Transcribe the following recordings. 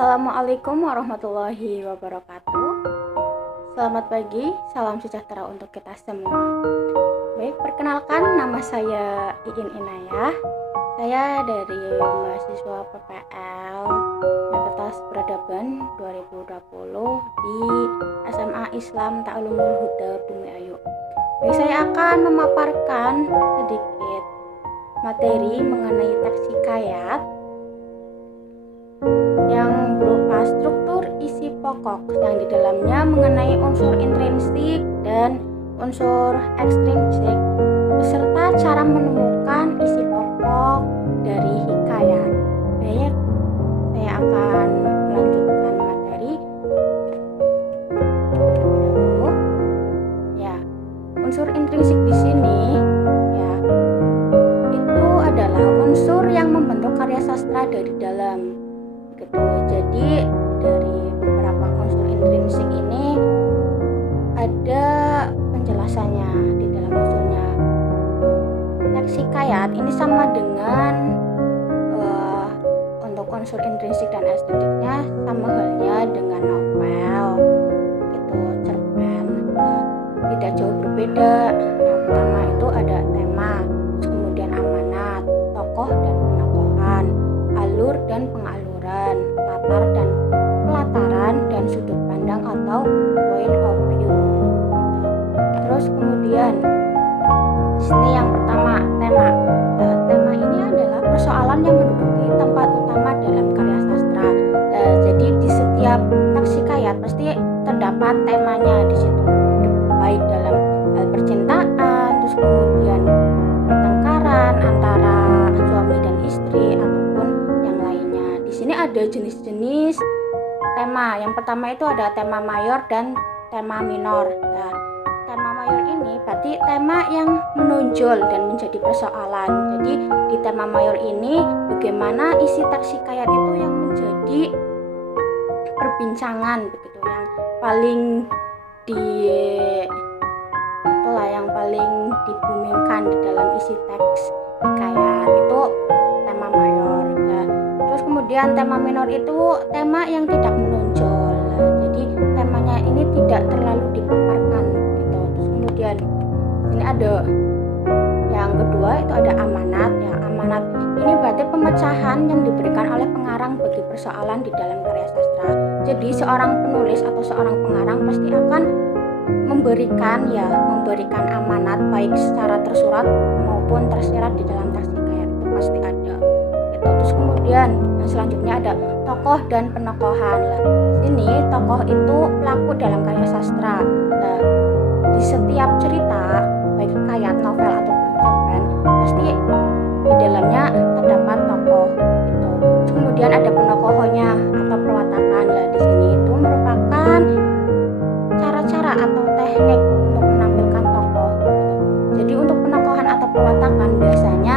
Assalamualaikum warahmatullahi wabarakatuh. Selamat pagi, salam sejahtera untuk kita semua. Baik, perkenalkan nama saya Iin Inayah. Saya dari mahasiswa PPL Fakultas Peradaban 2020 di SMA Islam Ta'alumul Huda Bumi Ayu. Baik, saya akan memaparkan sedikit materi mengenai teks hikayat yang berupa struktur isi pokok yang di dalamnya mengenai unsur intrinsik dan unsur ekstrinsik beserta cara menemukan isi pokok dari hikayat. Baik, saya akan melanjutkan materi dahulu. Ya, unsur intrinsik di sini ya itu adalah unsur yang membentuk karya sastra dari dalam. Jadi dari beberapa unsur intrinsik ini ada penjelasannya di dalam unsurnya. Teks hikayat ini sama dengan untuk unsur intrinsik dan estetiknya sama halnya dengan novel, cerpen. Tidak jauh berbeda. Yang pertama itu ada tema, kemudian amanat, tokoh dan penokohan, alur dan pengaluran, latar dan pelataran, dan sudut pandang atau point of view. Terus kemudian di sini yang pertama tema. Tema ini adalah persoalan yang menduduki tempat utama dalam karya sastra. Jadi di setiap teks hikayat pasti terdapat temanya di situ, baik dalam hal percintaan, terus kemudian pertengkaran antara suami dan istri ataupun yang lainnya. Di sini ada jenis-jenis tema. Yang pertama itu ada tema mayor dan tema minor. Nah, tema mayor ini berarti tema yang menonjol dan menjadi persoalan. Jadi di tema mayor ini bagaimana isi teks hikayat itu yang menjadi perbincangan begitu, yang paling dibumingkan di dalam isi teks hikayat itu tema mayor. Nah, terus kemudian tema minor itu tema yang tidak menonjol. Jadi temanya ini tidak terlalu dipaparkan gitu. Terus kemudian ini ada yang kedua itu ada amanat. Ya, amanat ini berarti pemecahan yang diberikan oleh pengarang bagi persoalan di dalam karya sastra. Jadi seorang penulis atau seorang pengarang pasti akan memberikan amanat baik secara tersurat maupun tersirat di dalam teks hikayat, itu pasti ada gitu. Terus kemudian yang selanjutnya ada tokoh dan penokohan. Sini tokoh itu pelaku dalam karya sastra. Di setiap cerita baik hikayat, novel atau cerpen pasti di dalamnya terdapat tokoh gitu. Terus kemudian ada penokohnya atau perwatakan. Di sini itu merupakan cara-cara atau teknik untuk menampilkan tokoh gitu. Jadi untuk penokohan atau perwatakan biasanya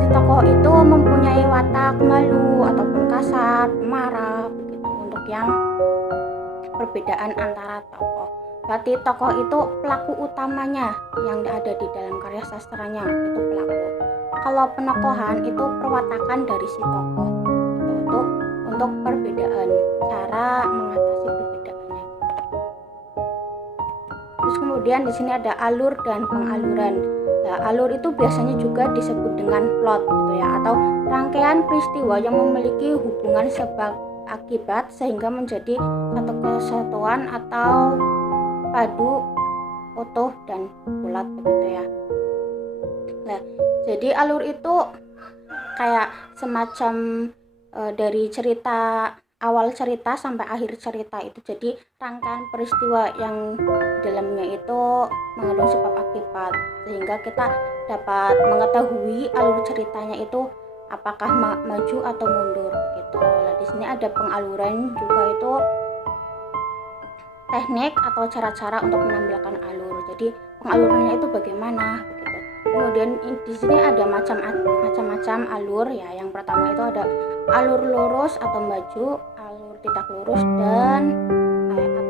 si tokoh itu mempunyai watak malu ataupun kasar, marah begitu, untuk yang perbedaan antara tokoh. Berarti tokoh itu pelaku utamanya yang ada di dalam karya sastranya, itu pelaku. Kalau penokohan itu perwatakan dari si tokoh gitu, untuk perbedaan, cara mengatasi perbedaannya. Terus kemudian di sini ada alur dan pengaluran. Alur itu biasanya juga disebut dengan plot gitu ya, atau rangkaian peristiwa yang memiliki hubungan sebab akibat sehingga menjadi satu kesatuan atau padu, utuh dan bulat begitu ya. Jadi alur itu kayak semacam dari cerita, awal cerita sampai akhir cerita itu jadi rangkaian peristiwa yang dalamnya itu mengandung sebab akibat, sehingga kita dapat mengetahui alur ceritanya itu apakah maju atau mundur begitu. Di sini ada pengaluran juga, itu teknik atau cara-cara untuk menampilkan alur. Jadi pengalurannya itu bagaimana begitu. Kemudian di sini ada macam-macam alur ya. Yang pertama itu ada alur lurus atau maju, alur tidak lurus, dan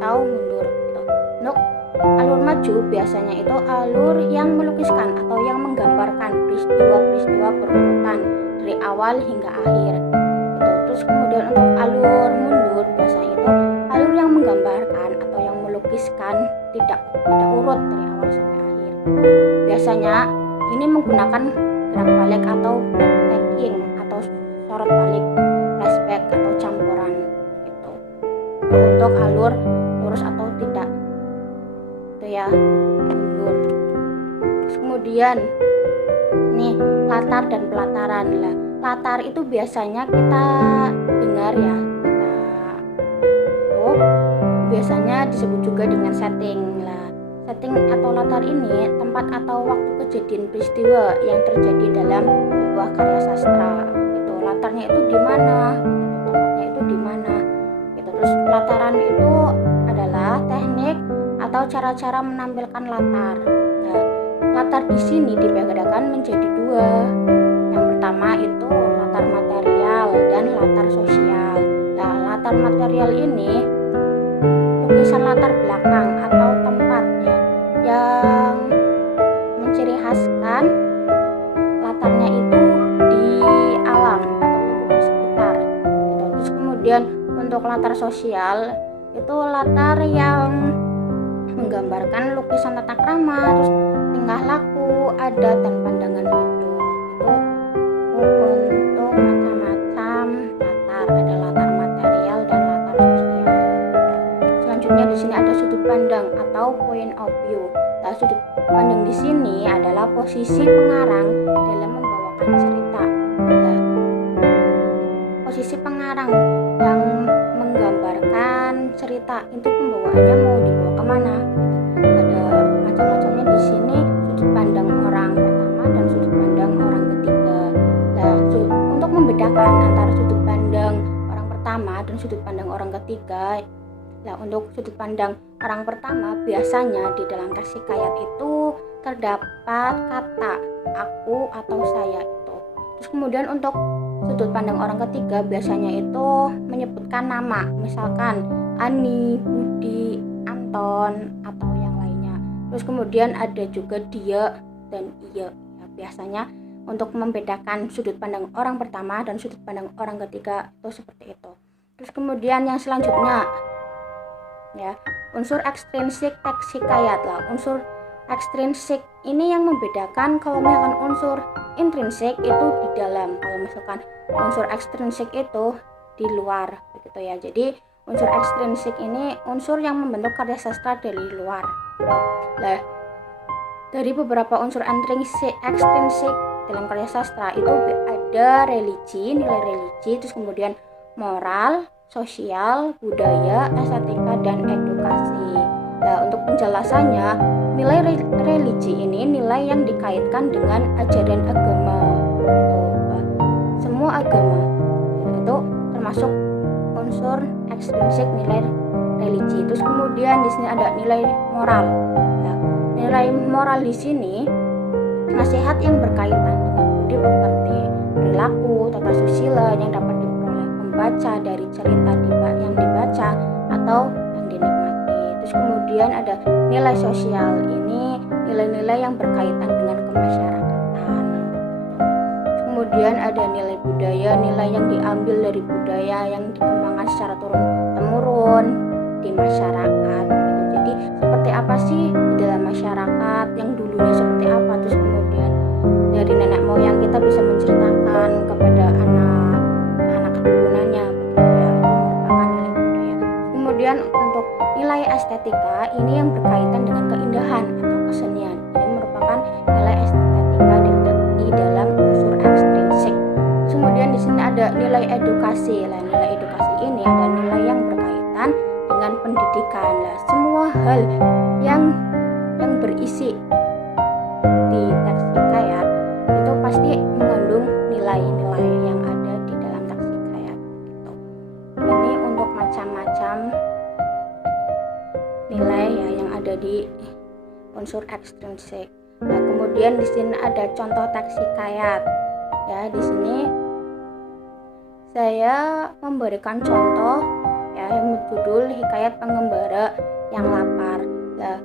atau mundur gitu. Untuk alur maju biasanya itu alur yang melukiskan atau yang menggambarkan peristiwa-peristiwa berurutan dari awal hingga akhir gitu. Terus kemudian untuk alur tidak urut dari awal sampai akhir. Biasanya ini menggunakan gerak balik atau backtracking atau sorot balik, flashback atau campuran gitu. Untuk alur lurus atau tidak itu ya, mundur. Terus kemudian nih latar dan pelataran lah. Latar itu biasanya kita dengar ya, biasanya disebut juga dengan setting lah. Setting atau latar ini tempat atau waktu kejadian peristiwa yang terjadi dalam sebuah karya sastra. Itu latarnya itu di mana, tempatnya itu di mana. Gitu. Terus pelataran itu adalah teknik atau cara-cara menampilkan latar. Nah, latar di sini dibedakan menjadi dua. Yang pertama itu latar material dan latar sosial. Nah, latar material ini lukisan latar belakang atau tempat ya yang menciri khaskan latarnya itu di alam atau lingkungan sekitar gitu. Terus kemudian untuk latar sosial itu latar yang menggambarkan lukisan tata krama, terus tingkah laku, adat dan pandangan hidup. Itu untuk macam-macam latar, ada latar material dan latar sosial. Selanjutnya di sini ada sudut pandang atau point of view. Nah, sudut pandang di sini adalah posisi pengarang dalam membawakan cerita. Nah, posisi pengarang yang menggambarkan cerita itu pembawaannya mau dibawa kemana? Ada macam-macamnya di sini, sudut pandang orang pertama dan sudut pandang orang ketiga. Nah, untuk membedakan antara sudut pandang orang pertama dan sudut pandang orang ketiga. Nah, untuk sudut pandang orang pertama biasanya di dalam teks hikayat itu terdapat kata aku atau saya itu. Terus kemudian untuk sudut pandang orang ketiga biasanya itu menyebutkan nama, misalkan Ani, Budi, Anton atau yang lainnya. Terus kemudian ada juga dia dan ia. Ya, biasanya untuk membedakan sudut pandang orang pertama dan sudut pandang orang ketiga itu seperti itu. Terus kemudian yang selanjutnya ya, unsur ekstrinsik teks hikayat lah. Unsur ekstrinsik ini yang membedakan. Kalau misalkan unsur intrinsik itu di dalam, kalau misalkan unsur ekstrinsik itu di luar begitu ya. Jadi unsur ekstrinsik ini unsur yang membentuk karya sastra dari luar. Nah, dari beberapa unsur ekstrinsik dalam karya sastra itu ada religi, nilai religi, terus kemudian moral, sosial, budaya, estetika, dan edukasi. Nah, untuk penjelasannya, nilai religi ini nilai yang dikaitkan dengan ajaran agama. Semua agama itu termasuk unsur ekstrinsik nilai religi. Terus kemudian di sini ada nilai moral. Nah, nilai moral di sini nasihat yang berkaitan dengan budi pekerti, perilaku, tata susila yang dapat baca dari cerita yang dibaca atau yang dinikmati. Terus kemudian ada nilai sosial, ini nilai-nilai yang berkaitan dengan kemasyarakatan. Terus kemudian ada nilai budaya, nilai yang diambil dari budaya yang dikembangkan secara turun-temurun di masyarakat. Jadi seperti apa sih di dalam masyarakat yang dulunya seperti apa, terus kemudian dari nenek moyang kita bisa menceritakan kepada anak keturunannya, begitu ya. Itu merupakan nilai budaya. Kemudian untuk nilai estetika ini yang berkaitan dengan keindahan atau kesenian. Ini merupakan nilai estetika di dalam unsur ekstrinsik. Kemudian di sini ada nilai edukasi. Lah, nilai edukasi ini ada nilai yang berkaitan dengan pendidikan. Lah, semua hal yang berisi di teks hikayat itu pasti mengandung nilai-nilai yang ada di dalam teks hikayat gitu. Ini untuk macam-macam nilai ya yang ada di unsur ekstrinsik. Nah, kemudian di sini ada contoh teks hikayat. Ya, di sini saya memberikan contoh ya yang berjudul Hikayat Pengembara yang Lapar. Nah,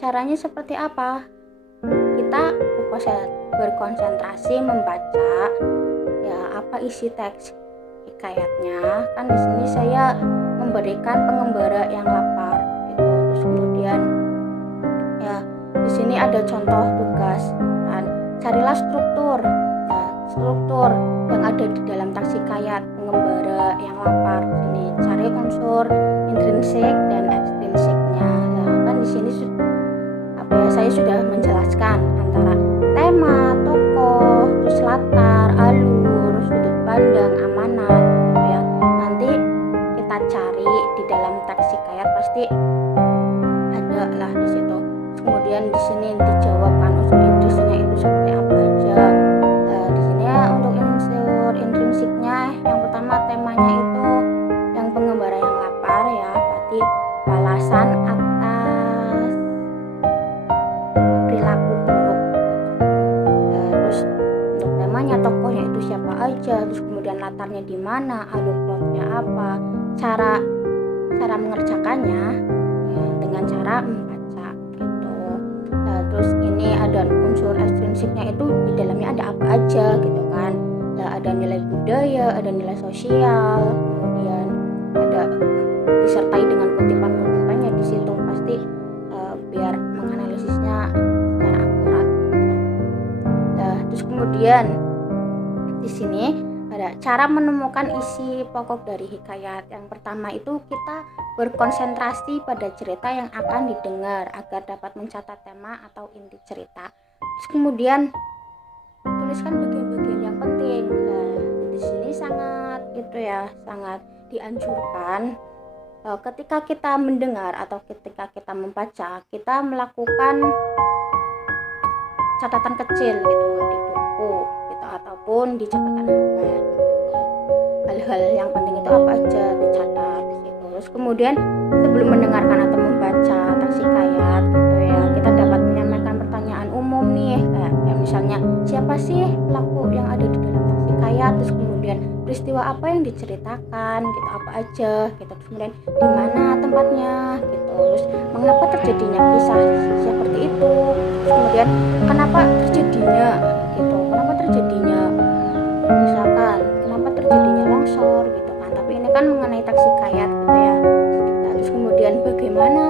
caranya seperti apa? Kita berkonsentrasi membaca ya apa isi teks hikayatnya. Kan di sini saya memberikan pengembara yang lapar gitu. Terus kemudian di sini ada contoh tugas. Dan carilah struktur. Nah, struktur yang ada di dalam teks hikayat pengembara yang lapar. Ini cari unsur intrinsik dan ekstrinsiknya. Nah, kan di sini saya sudah menjelaskan antara tema, tokoh, terus latar, alur, sudut pandang, amanat, gitu ya. Nanti kita cari di dalam teks hikayat pasti ada lah di situ. Kemudian di sini dijawabkan unsur intrinsiknya itu seperti apa aja. Di sini ya untuk unsur intrinsiknya yang pertama temanya itu yang pengembara yang lapar ya, berarti balasan atas perilaku buruk gitu. Terus untuk temanya tokohnya itu siapa aja, terus kemudian latarnya di mana, alur plotnya apa, cara mengerjakannya ya, dengan cara membaca gitu. Terus ini ada unsur ekstrinsiknya itu di dalamnya ada apa aja gitu kan. Ada nilai budaya, ada nilai sosial, kemudian ada disertai dengan kutipan-kutipannya di situ pasti biar menganalisisnya secara akurat gitu. Terus kemudian di sini ada cara menemukan isi pokok dari hikayat. Yang pertama itu kita berkonsentrasi pada cerita yang akan didengar agar dapat mencatat tema atau inti cerita. Terus kemudian tuliskan bagian-bagian yang penting. Di sini sangat dianjurkan ketika kita mendengar atau ketika kita membaca, kita melakukan catatan kecil gitu di buku gitu ataupun di catatan HP gitu. Hal-hal yang penting itu apa aja dicatat gitu. Terus kemudian sebelum mendengarkan atau membaca teks hikayat gitu ya, kita dapat menyampaikan pertanyaan umum nih kayak misalnya siapa sih pelaku yang ada di dalam teks hikayat, terus kemudian peristiwa apa yang diceritakan gitu, apa aja gitu, terus kemudian di mana tempatnya gitu, terus mengapa terjadinya kisah seperti itu, terus kemudian kenapa terjadinya misalkan kenapa terjadinya longsor gitu kan, tapi ini kan mengenai teks hikayat gitu ya. Nah, terus kemudian bagaimana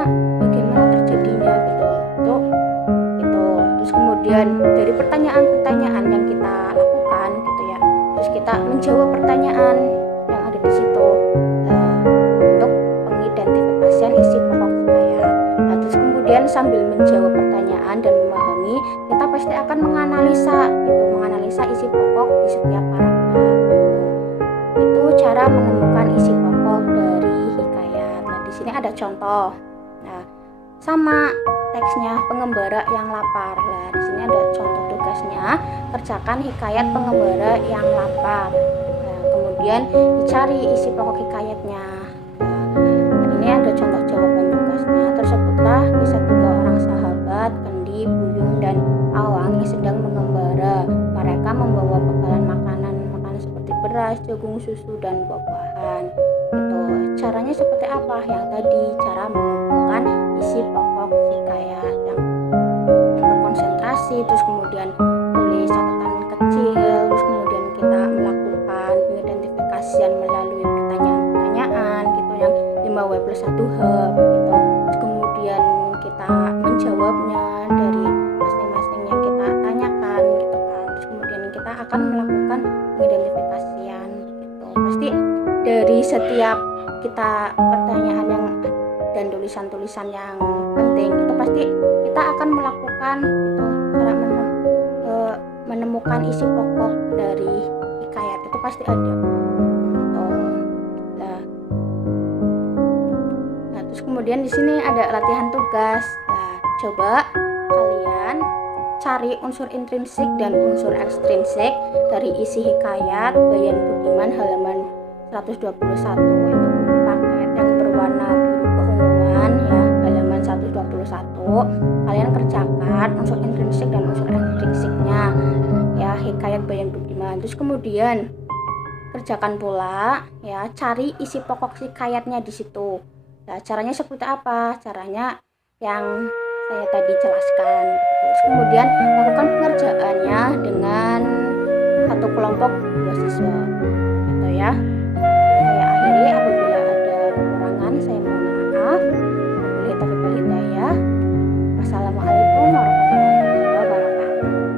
terjadinya gitu itu terus kemudian dari pertanyaan-pertanyaan yang kita lakukan gitu ya, terus kita menjawab pertanyaan yang ada di situ untuk pengidentifikasian isi pokok hikayat. Nah, terus kemudian sambil menjawab pertanyaan dan memahami, kita pasti akan menganalisa isi pokok di setiap paragraf. Itu cara menemukan isi pokok dari hikayat. Nah, di sini ada contoh. Nah, sama teksnya pengembara yang lapar. Nah, di sini ada contoh tugasnya, kerjakan hikayat pengembara yang lapar. Nah, kemudian dicari isi pokok hikayatnya. Nah, ini ada contoh jawaban tugasnya. Tersebutlah kisah 3 orang sahabat, Kendi, Buyung, dan Awang yang sedang mengembara. Mereka membawa bekalan makanan seperti beras, jagung, susu, dan buah-buahan. Gitu. Caranya seperti apa? Yang tadi cara mengumpulkan isi pokok hikayat yang berkonsentrasi, terus kemudian tulis catatan kecil, terus kemudian kita melakukan pengidentifikasian melalui pertanyaan-pertanyaan gitu yang 5W+1H gitu. Terus kemudian kita menjawabnya dari masing-masing yang kita tanyakan gitu kan. Terus kemudian kita akan melakukan pengidentifikasian gitu. Pasti dari setiap kita pertanyaan yang dan tulisan-tulisan yang penting itu pasti kita akan melakukan itu cara menemukan isi pokok dari hikayat itu pasti ada gitu. Nah, terus kemudian di sini ada latihan tugas. Nah, coba kalian cari unsur intrinsik dan unsur ekstrinsik dari isi hikayat Bayan Budiman halaman 121, itu buku paket yang berwarna biru keunguan ya, halaman 121. Kalian kerjakan unsur intrinsik dan unsur ekstrinsiknya ya hikayat Bayan Budiman. Terus kemudian kerjakan pula ya, cari isi pokok hikayatnya di situ. Nah, caranya seperti apa? Caranya yang saya tadi jelaskan. Terus kemudian lakukan pengerjaannya dengan satu kelompok 2 siswa gitu ya.